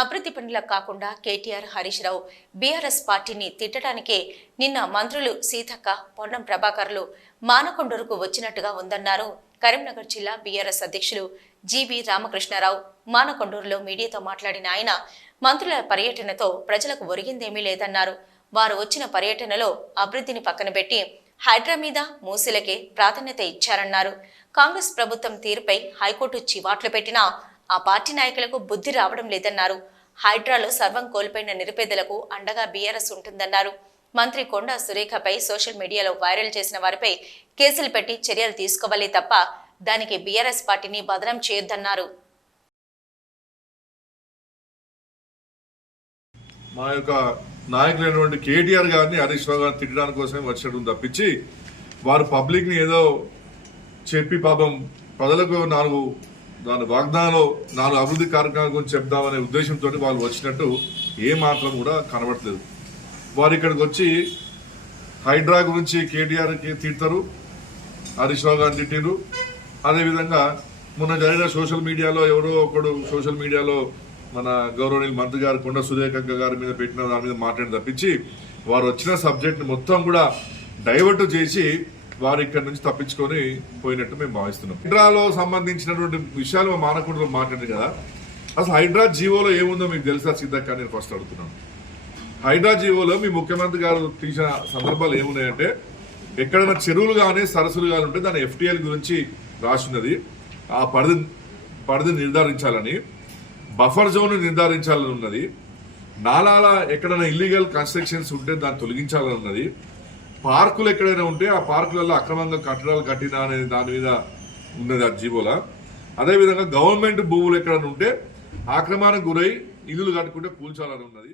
అభివృద్ధి పనులకు కాకుండా కేటీఆర్ హరీష్ రావు బీఆర్ఎస్ పార్టీని తిట్టడానికే నిన్న మంత్రులు సీతక్క పొన్నం ప్రభాకర్లు మానకొండూరుకు వచ్చినట్టుగా ఉందన్నారు. కరీంనగర్ జిల్లా బీఆర్ఎస్ అధ్యక్షులు జీవి రామకృష్ణారావు మానకొండూరులో మీడియాతో మాట్లాడిన ఆయన మంత్రుల పర్యటనతో ప్రజలకు ఒరిగిందేమీ లేదన్నారు. వారు వచ్చిన పర్యటనలో అభివృద్ధిని పక్కన పెట్టి హైడ్రా మీద మూసీలకే ప్రాధాన్యత ఇచ్చారన్నారు. కాంగ్రెస్ ప్రభుత్వం తీరుపై హైకోర్టు చివాట్లు పెట్టినా ఆ పార్టీ నాయకులకు బుద్ధి రావడం లేదన్నారు. హైడ్రాలో సర్వం కోల్పోయిన నిరుపేదలకు అండగా బీఆర్ఎస్ ఉంటుందన్నారు. మంత్రి కొండా సురేఖపై సోషల్ మీడియాలో వైరల్ చేసిన వారిపై కేసులు పెట్టి చర్యలు తీసుకోవాలి తప్ప దానికి బీఆర్ఎస్ పార్టీని బదనం చేయొద్దన్నారు. మా యొక్క నాయకులైనటువంటి కేటీఆర్ గారిని హరీష్ రావు గారిని తిట్టడానికి కోసమే వచ్చడం తప్పించి వారు పబ్లిక్ని ఏదో చెప్పి పాపం ప్రజలకు నాలుగు దాని వాగ్దానంలో నాలుగు అభివృద్ధి కార్యక్రమాల గురించి చెప్దామనే ఉద్దేశంతో వాళ్ళు వచ్చినట్టు ఏ మాత్రం కూడా కనబడట్లేదు వారు ఇక్కడికి వచ్చి హైడ్రా గురించి కేటీఆర్కి తిడతారు హరీష్ రావు గారిని తిట్టిరు అదేవిధంగా మొన్న జరిగిన సోషల్ మీడియాలో ఎవరో ఒకడు సోషల్ మీడియాలో మన గౌరవనీయులు మంత్రి గారు కొండ సురేఖ గారి మీద పెట్టిన దాని మీద మాట్లాడి తప్పించి వారు వచ్చిన సబ్జెక్ట్ని మొత్తం కూడా డైవర్ట్ చేసి వారు ఇక్కడ నుంచి తప్పించుకొని పోయినట్టు మేము భావిస్తున్నాం. హైడ్రాలో సంబంధించినటువంటి విషయాలు మా మానకుండా మాట్లాడింది కదా. అసలు హైడ్రా జీవోలో ఏముందో మీకు తెలుసా సిద్ధక్క నేను ఫస్ట్ అడుగుతున్నాను. హైడ్రా జీవోలో మీ ముఖ్యమంత్రి గారు తీసిన సందర్భాలు ఏమున్నాయంటే ఎక్కడైనా చెరువులు కానీ సరస్సులు కానీ ఉంటే దాని ఎఫ్టీఎల్ గురించి రాసినది ఆ పరిధి పరిధి నిర్ధారించాలని బఫర్ జోన్ నిర్ధారించాలని ఉన్నది నాలాల ఎక్కడైనా ఇల్లీగల్ కన్స్ట్రక్షన్స్ ఉంటే దాన్ని తొలగించాలని ఉన్నది పార్కులు ఎక్కడైనా ఉంటే ఆ పార్కులలో అక్రమంగా కట్టడాలు కట్టినా అనే దాని మీద ఉన్నది ఆ జీవోలా అదేవిధంగా గవర్నమెంట్ భూములు ఎక్కడైనా ఉంటే ఆక్రమణకు గురై ఇల్లులు కట్టుకుంటే కూల్చాలని ఉన్నది.